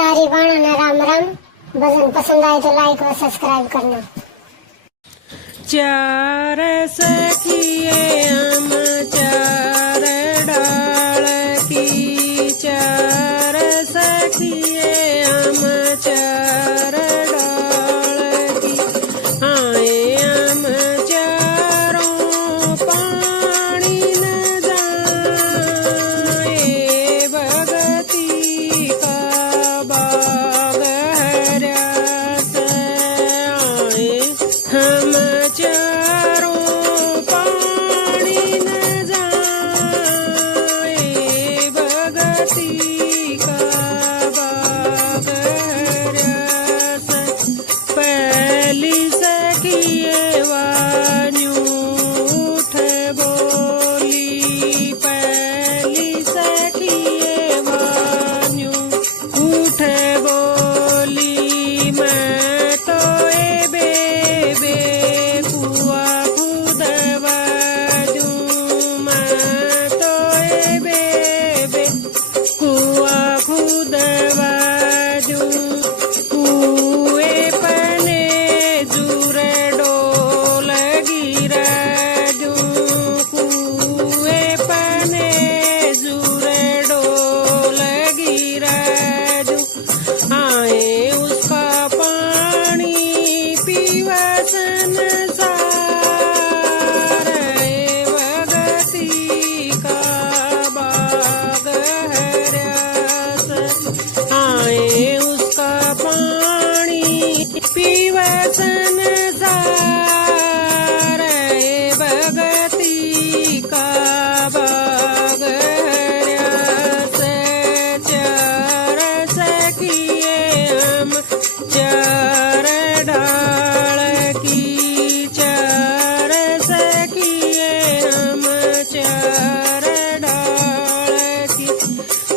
सारी बाणा ना राम राम। भजन पसंद आए तो लाइक और सब्सक्राइब करना। चार सखिए हम चार डाल की, चार सखिए हम चार डाल की, आए हम चारों पानी न जाए, भगती का बाग हरा से आए हम चारों पानी न जाए, भगती का बाग हरा से पहली सखिए वान्यू उठ बोली, पहली सखिए वान्यू उठ बोली, मैं तो ए बेबे कुआ खुदवा दूं, मैं तो ए बेबे कुआ खुदवा दूं, कुएं पने जुर डोल गिरा दूं, कुएं पने जुर डोल गिरा दूं, आए उसका पानी पीवा संसार, भगती का बाग हरा से आए उसका पानी पीवा संसार, भगती का बाग हरा से चार सखिए हम चार डाल की, चार सखिए हम चार डाल की,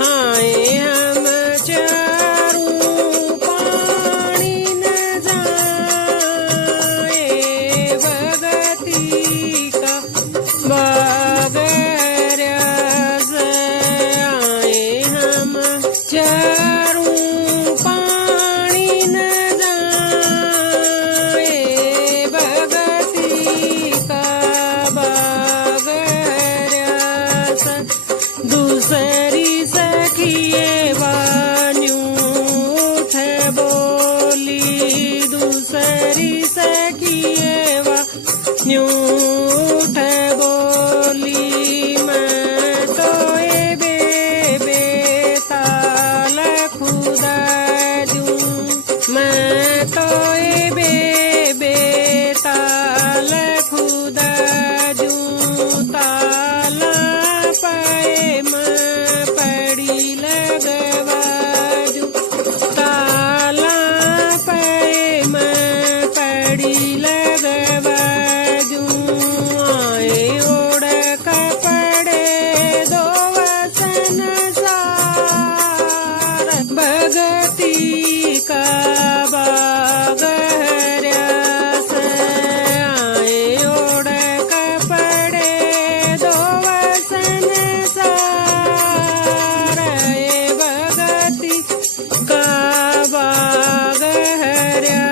आए हम चारों पानी न जाए, भगती का बाग हरा से आए हम चारों पानी न जाए, भगती का बाग हरा से दूसरी सखिए वान्यू उठ बोली, दूसरी सखिए वान्यू उठ बोली, मैं तो ए बेबे ताल खुदा दूं, मैं तो ए बेबे ताल खुदा दूं, ताला पाए मैं पड़ी लगवा दूं, ताला पाए मैं पड़ी लगवा दूं, आए ओढ़ कपड़े दो वसन सार, भगती का बाग हरा से आए ओढ़ कपड़े दो वसन सार, भगती का बाग हरा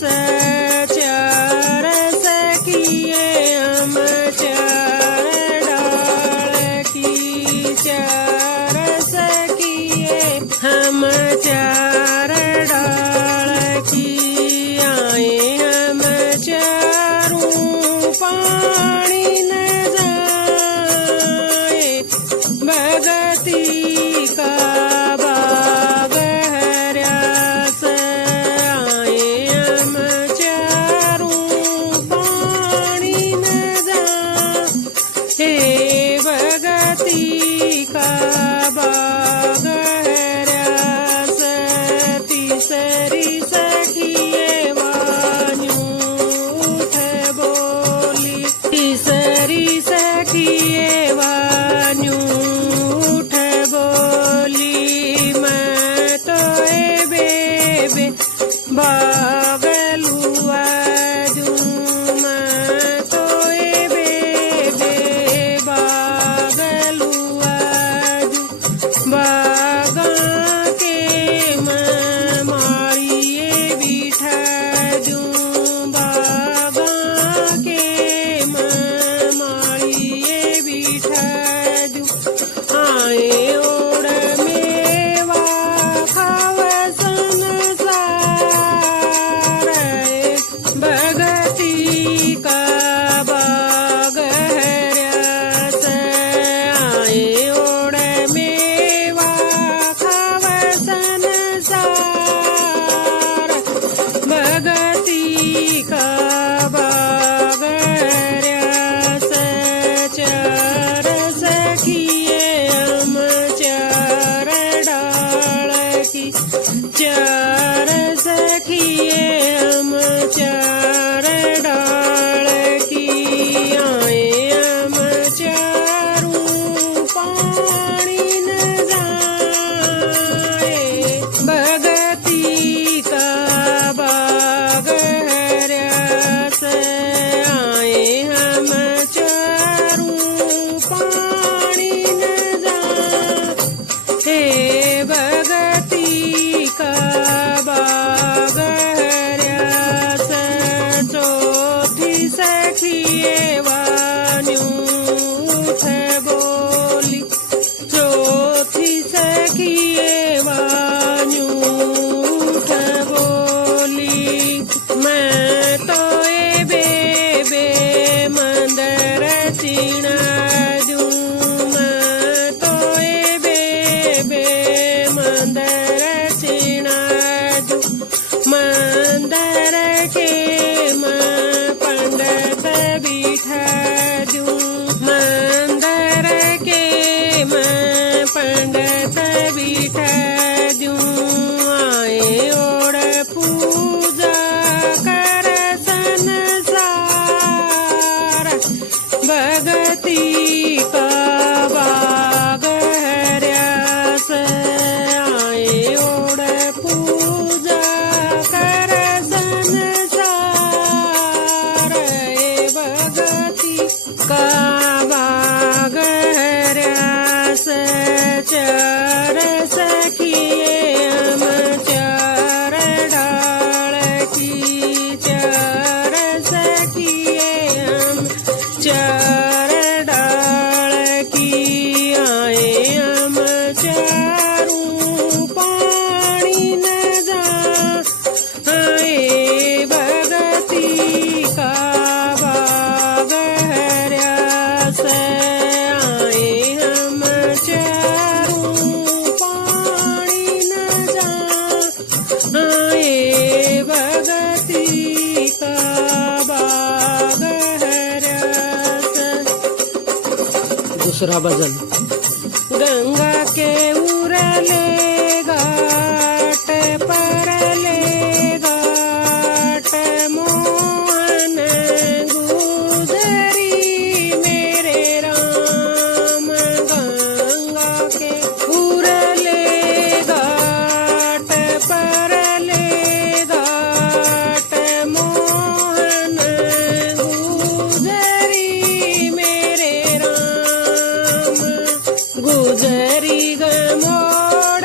से चार सखिए हम चार डाल की, चार सखिए हम चार डाल की, आए हम चारों पानी न जाए, भगती का बाग हरा से आए हम चारों पानी न जाए, भगती का बाग हरा से तीसरी सखिए वान्यू उठ बोली, तीसरी सखिए वान्यू उठ बोली, मैं तो ए बेबे बागलुआ दूं, मैं तो ए बेबे बागलुआ दूं, बागा के मैं की चार सखिए हम चार डाल की आए हम चारों पानी न जाए भगती का बाग हरा से आए हम चारों पानी न जाए भगती का बाग हरा से चौथी सखिए वान्यू उठ बोली चौथी सखिए वान्यू उठ बोली मैं तो ए बेबे मंदर चीना दूं मैं तो ए बेबे मंदर चीना दूं मंदर के मैं पंडित बिठा दूं मंदर के मैं पंडित बिठा दूं आए और पूजा कर संसार भगती का बाग हरा से आए और पूजा कर संसार भगती का बाग हरा से चार सखिए हम चार डाल की चार सखिए हम चार डाल की आए हम चारों पानी न जाए भगती का बाग हरा से आए हम चारों पानी न जाए भगती का बाग हरा से। दूसरा भजन गंगा के उरले घाट परले घाट मोहन गुजरी मेरे राम गंगा के उरले घाट परले घाट मोहन गुजरी मेरे राम गुजरी गमोड़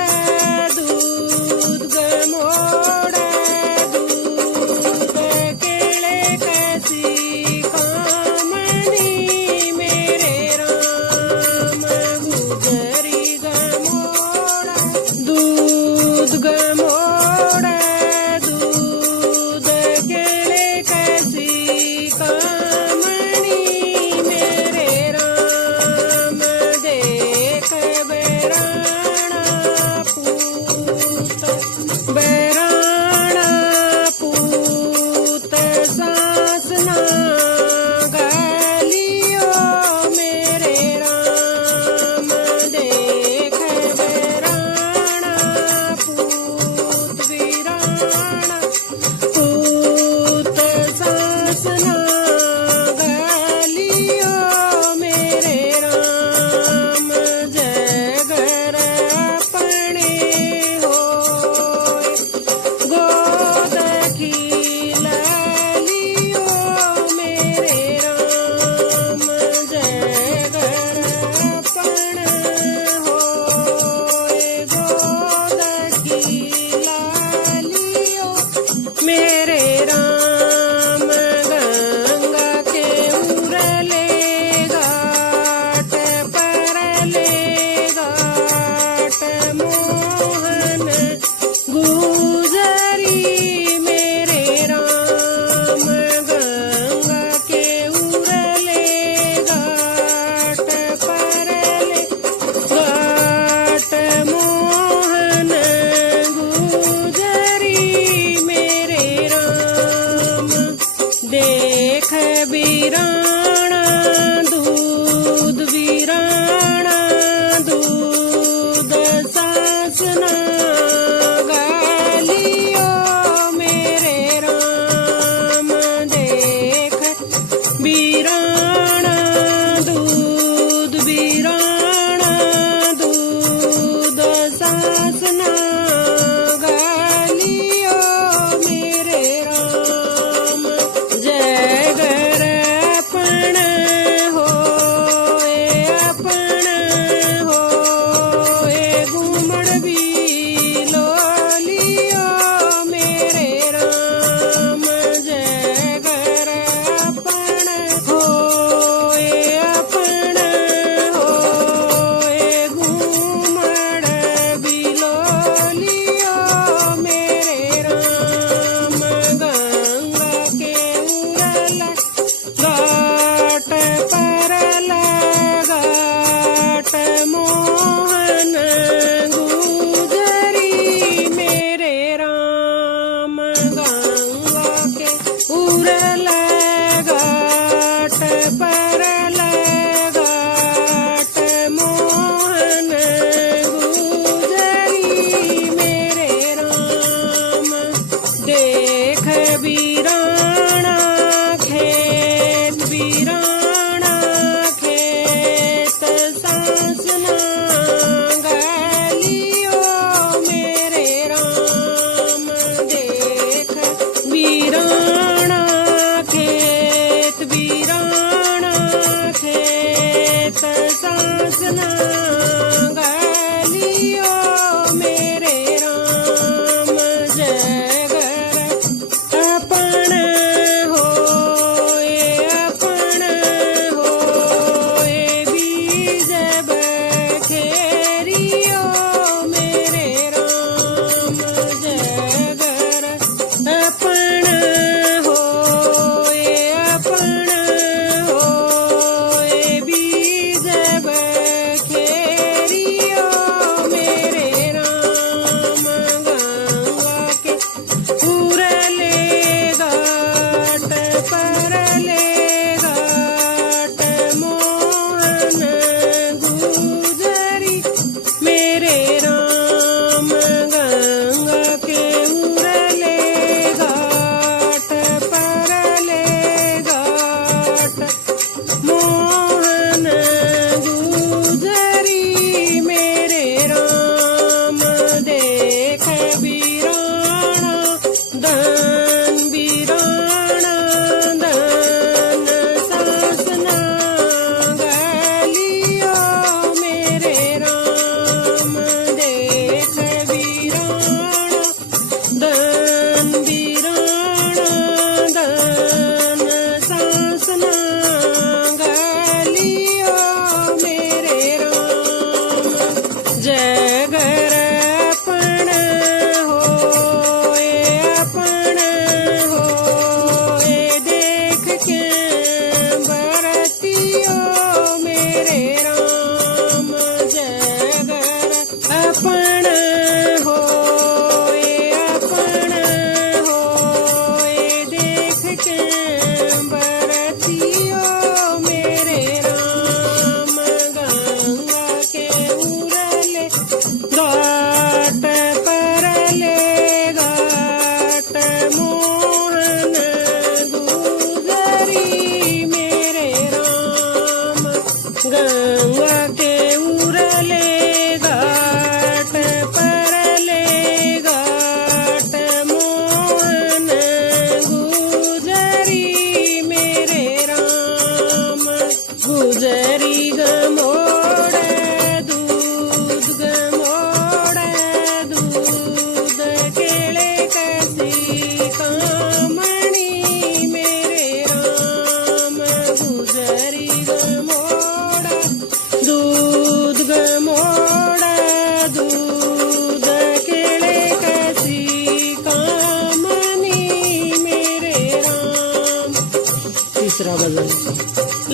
दूसरा भजन।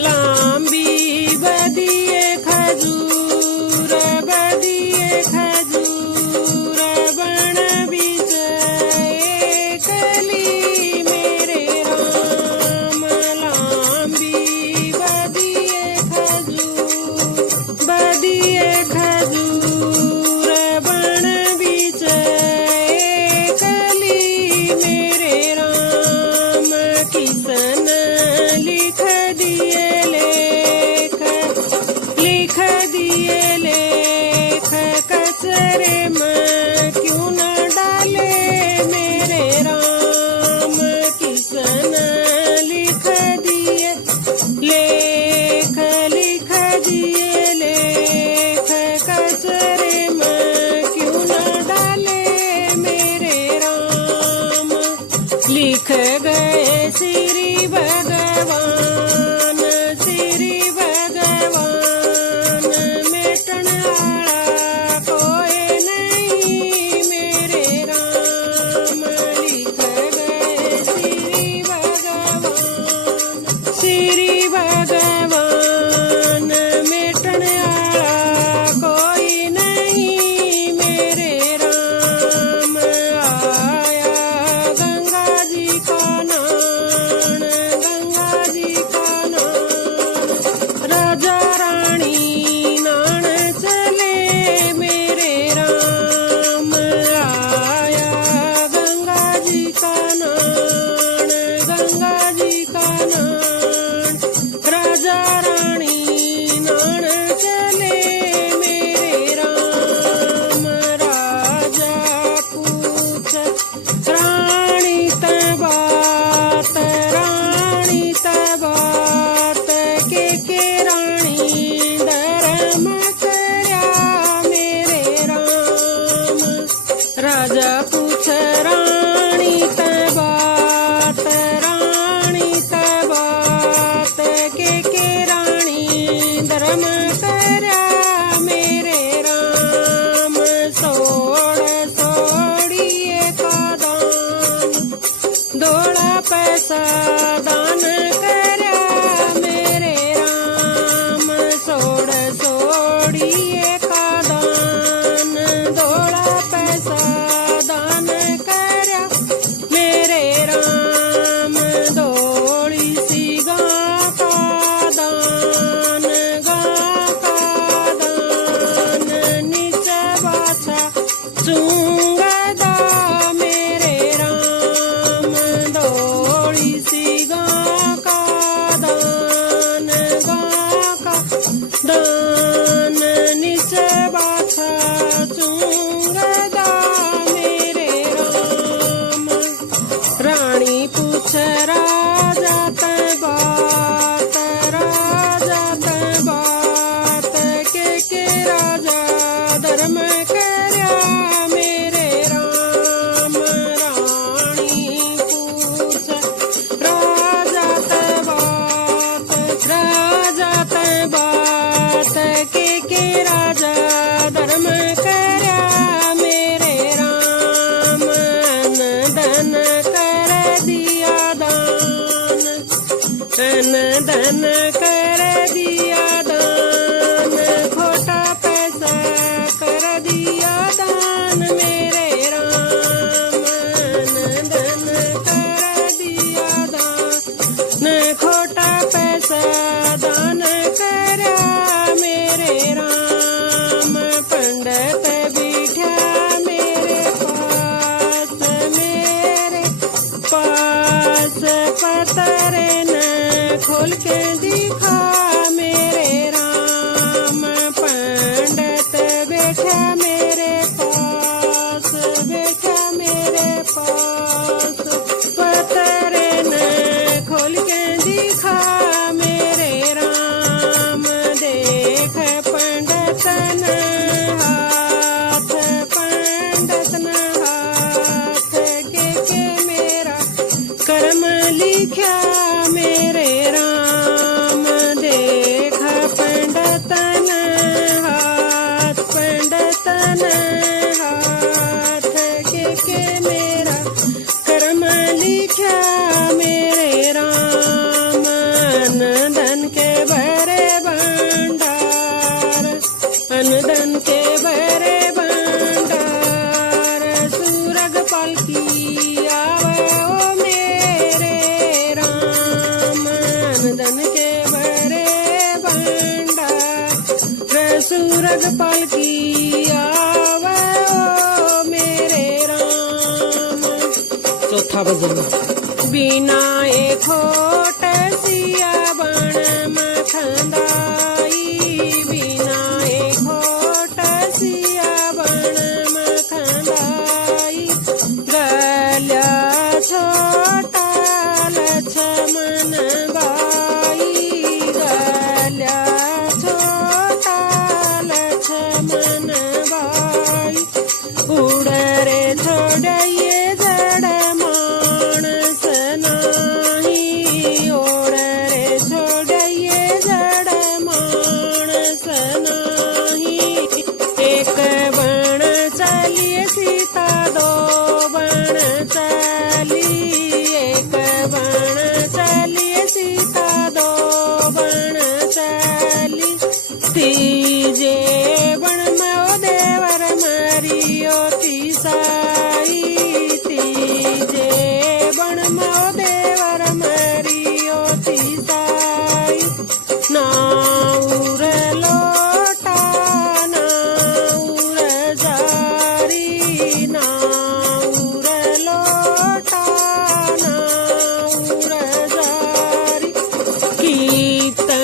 लांबी बदिए खजूर बन बीच एकली मेरे राम। लांबी बदिए खजूर बन बीच एकली मेरे राम। किसन लिख दिए लेख कचरे में क्यों न डाले मेरे राम। किसन लिख दिए लेख कचरे में क्यों न डाले मेरे राम। लिख गए श्री भगवान मेटन आला कोई नहीं मेरे राम। लिख गए श्री भगवान मेटन आला कोई नहीं मेरे राम। आया गंगा जी का नान राजा रानी नान चले मेरे राम। आया गंगा जी का नान राजा रानी नान चले मेरे राम। राजा पूछ रानी तबात के रानी धर्म करया मेरे राम। राजा पूछ रानी तबात के रानी धर्म करया मेरे राम। सोड़िए का दान दौड़ा पैसा दान करया मेरे राम। सोड़िए का दान दौड़ा पैसा दान करया मेरे राम। दौड़ी सी गां का दान नीचे बाछा चूंगदा मेरे राम। दौड़ी सी गां का दान नीचे बाछा चूंगदा मेरे राम। रानी पूछ राजा तै बात के राजा धर्म करया मेरे राम। रानी पूछ राजा तै बात के राजा धर्म करया मेरे राम। धन कर दिया दान कर दिया दान खोटा पैसा कर दिया दान मेरे राम। धन कर दिया दान खोटा पैसा दान करया मेरे राम। पंडित बिठा मेरे पास पतरे न खोल के दिखा मेरे राम। पंडित बैठा मेरे पास पतरे न खोल के दिखा मेरे राम। देख पंडित न हाथ के मेरा कर्म लिखा मेरे राम। देख पंडित न हाथ के मेरा कर्म लिखा मेरे राम। पालकी आवे ओ मेरे राम धन के भरे भंडार सूरग पालकी आवे ओ मेरे राम। चौथा भजन। बिना एक खोट सिया बण मखंदाई बिना एक खोट सिया बण मखंदाई गल्या छोटा लक्ष्मण बाई गल्या छोटा लक्ष्मण बाई उड़ रे छोड़िए जड़ मानस नाही ओड़ रे छोड़िए जड़ मानस नाही एक बण चलिए सीता दो बण चली एक बण चलिए सीता दो बण चली तीजे बण में देवर मरियो तीसाई तीजे बण में देवर मरियो तीसाई नाउर लोटा नाउर जारी नाउर लोटा नाउर जारी कीर्तन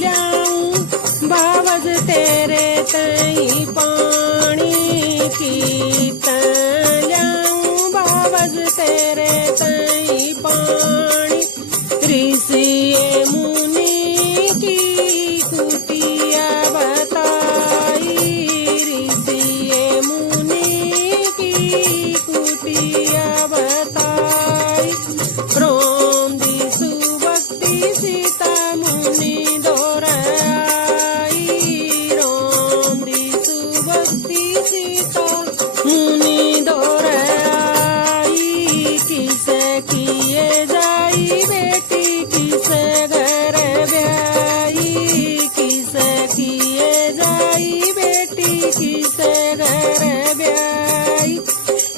ल्याऊं बावज तेरे तई पानी कीर्तन ल्याऊं बावज तेरे तई पानी ऋषि मुनि की कुटिया बताई ऋषि मुनि की कुटिया बताई रोम दिसु भक्ति सीता मुनि दोराई रोम दिसु भक्ति सीता मुनि दोराई किस किए जाई बेटी किस घर ब्याई किस किए जाई बेटी किस घर ब्याई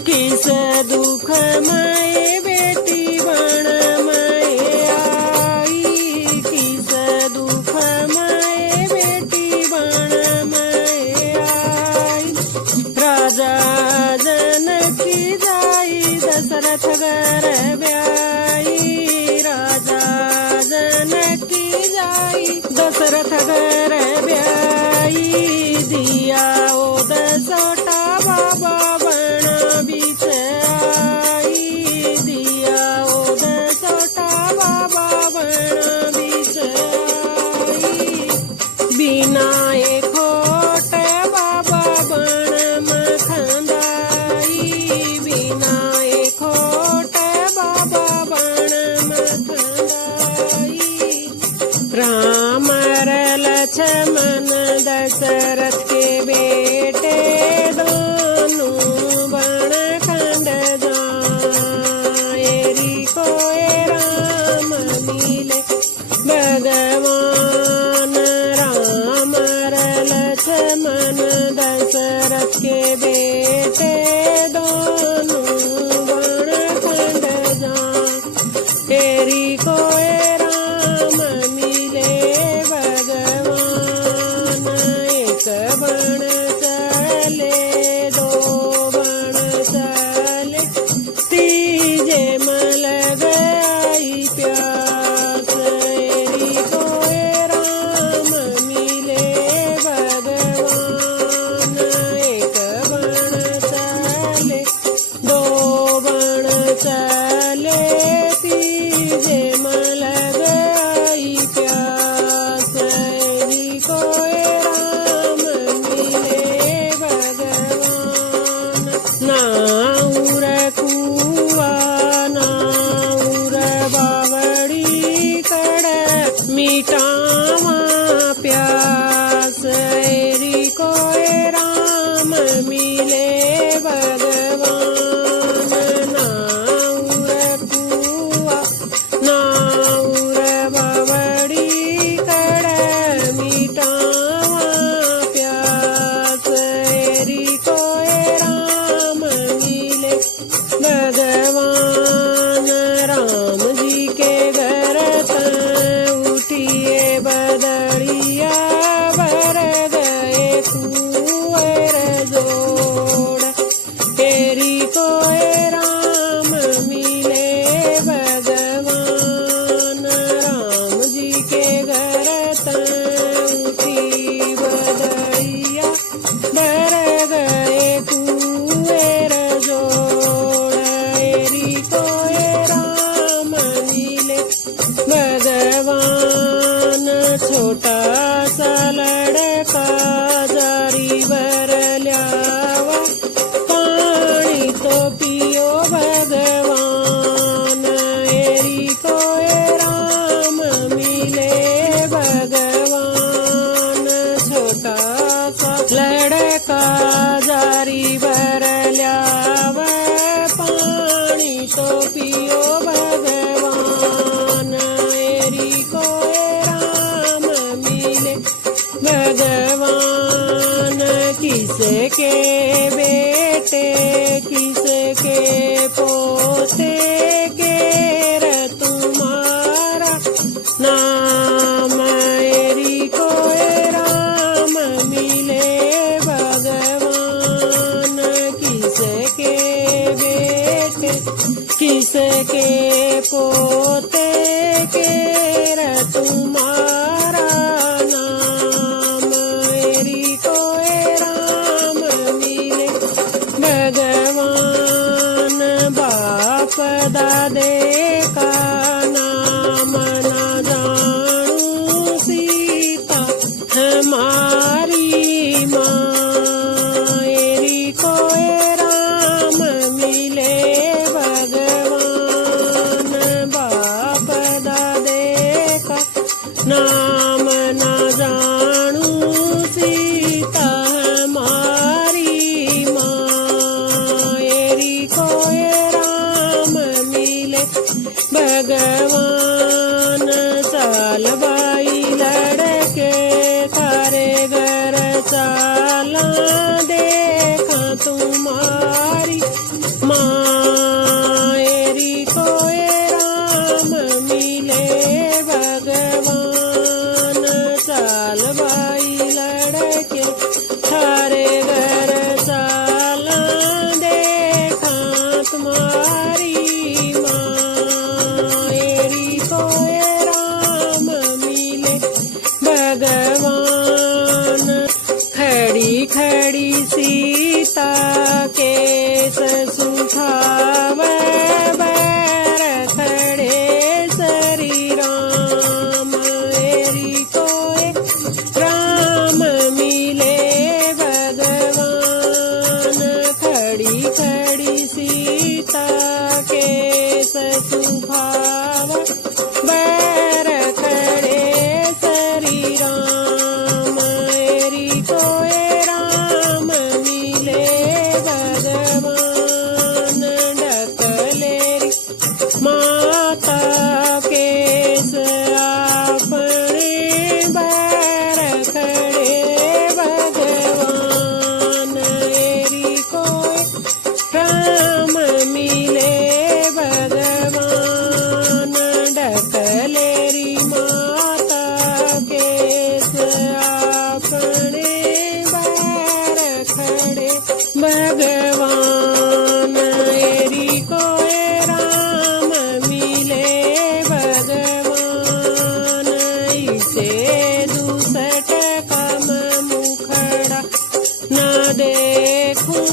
किस दुख माए बेटी बण माए आई किस दुख माए बेटी बण माए आई राजा जनकी जाई दशरथ घर ब्याई राजा जनकी जाई दशरथ घर ब्याई दिया ओ दसोटा बाबा बण बीच आई दिया ओ दसोटा बाबा बण बीच आई बिना एक खोट बाबा बण मखंदाई बिना एक खोट बाबा बण मखंदाई राम लक्ष्मण दशरथ के बेटे दोनों बण खंड जाएरी कोए राम मिले भगवान राम लक्ष्मण दशरथ के बेटे दोनों बण खंड जाएरी कोए राम मिले भगवान एक बण चले दो बण चले तीजे मल गई प्यास एरी कोए राम मिले भगवान एक बण चले दो बण चले तीजे मल गई प्यास एरी कोए राम मिले भगवान नाउर कुआ नाउर बावड़ी कड़ मिटावा प्यास एरी कोए राम मिले भगवान नाउर कुआ नाउर बावड़ी कड़ मिटावा प्यास एरी कोए राम मिले कोय राम मिले भगवान। राम जी के घर उठी बदरिया भर गए कुएर जोड़। एरी कोय राम मिले भगवान। छोटा सा लड़का जारी भर ल्यावा पानी तो पियो भगवान। एरी कोय राम मिले भगवान। छोटा सा लड़का जारी भर ल्यावा पानी तो पियो भगवान। एरी कोय राम मिले भगवान। किसके बेटे किसके पोते केर तुम्हारा नाम। एरी कोय राम मिले भगवान। किसके बेटे किसके पोते केर तुम्हारा नाम। एरी कोय राम मिले भगवान। बाप दादे का नाम न जानू सीता हमारी माँ। एरी कोय राम मिले भगवान। बाप दादे का नाम न जानू सीता हमारी माँ। एरी कोय राम मिले भगवान। चाल बाई लड़के थारे घर चाला देखा तुम्हारी माँ। एरी कोय राम मिले भगवान। चाल बाई लड़के थारे घर चाला देखा तुम्हारी माँ। एरी कोय राम मिले भगवान। खड़ी खड़ी सीता केस सुखावे बैर खड़े श्री राम। एरी कोय राम मिले भगवान। खड़ी खड़ी सीता केस सुखावे बैर खड़े श्री राम। एरी कोय राम मिले भगवान। ढकलेरी माता केस आपने बैर खड़े भगवान। एरी कोय राम मिले भगवान। ढकलेरी माता केस आपने बैर खड़े भगवान। एरी कोय राम मिले भगवान। इसे दुसट कम मुखड़ा न देखूं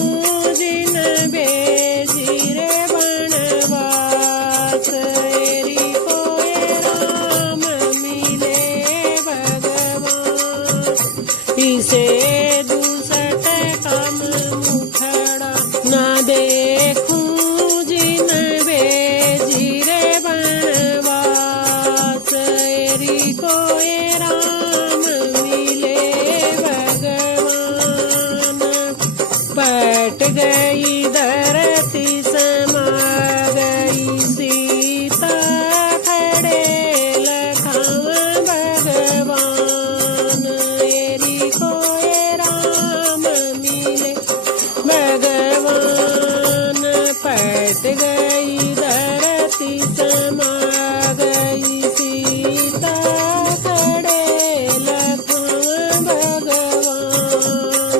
जिन बेजिरे बनवास। एरी कोय राम मिले भगवान। इसे दुसट कम मुखड़ा न देखूं जिन बेजिरे बनवास। एरी कोय राम मिले भगवान। पट गई धरती समा गई सीता खड़े लखाव भगवान। एरी कोय राम मिले भगवान। पट गई धरती समा गई सीता खड़े लखाव भगवान।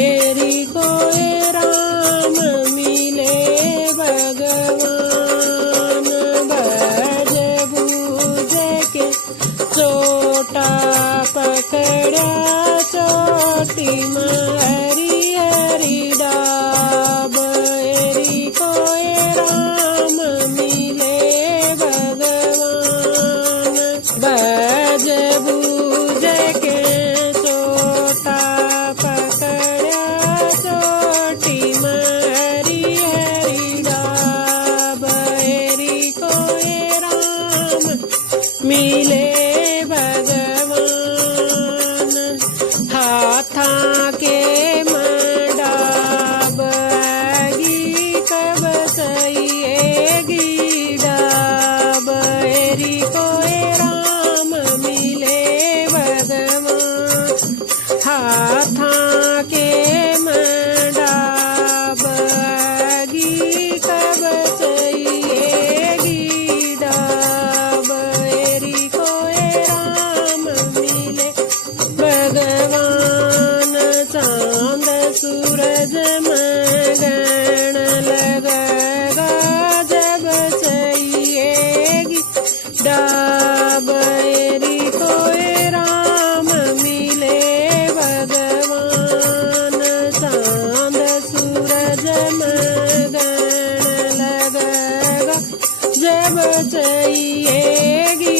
एरी कोय राम मिले बचइएगी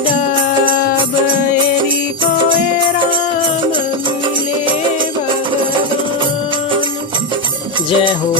डाबेरी कोए राम मिले भगवान। जय हो।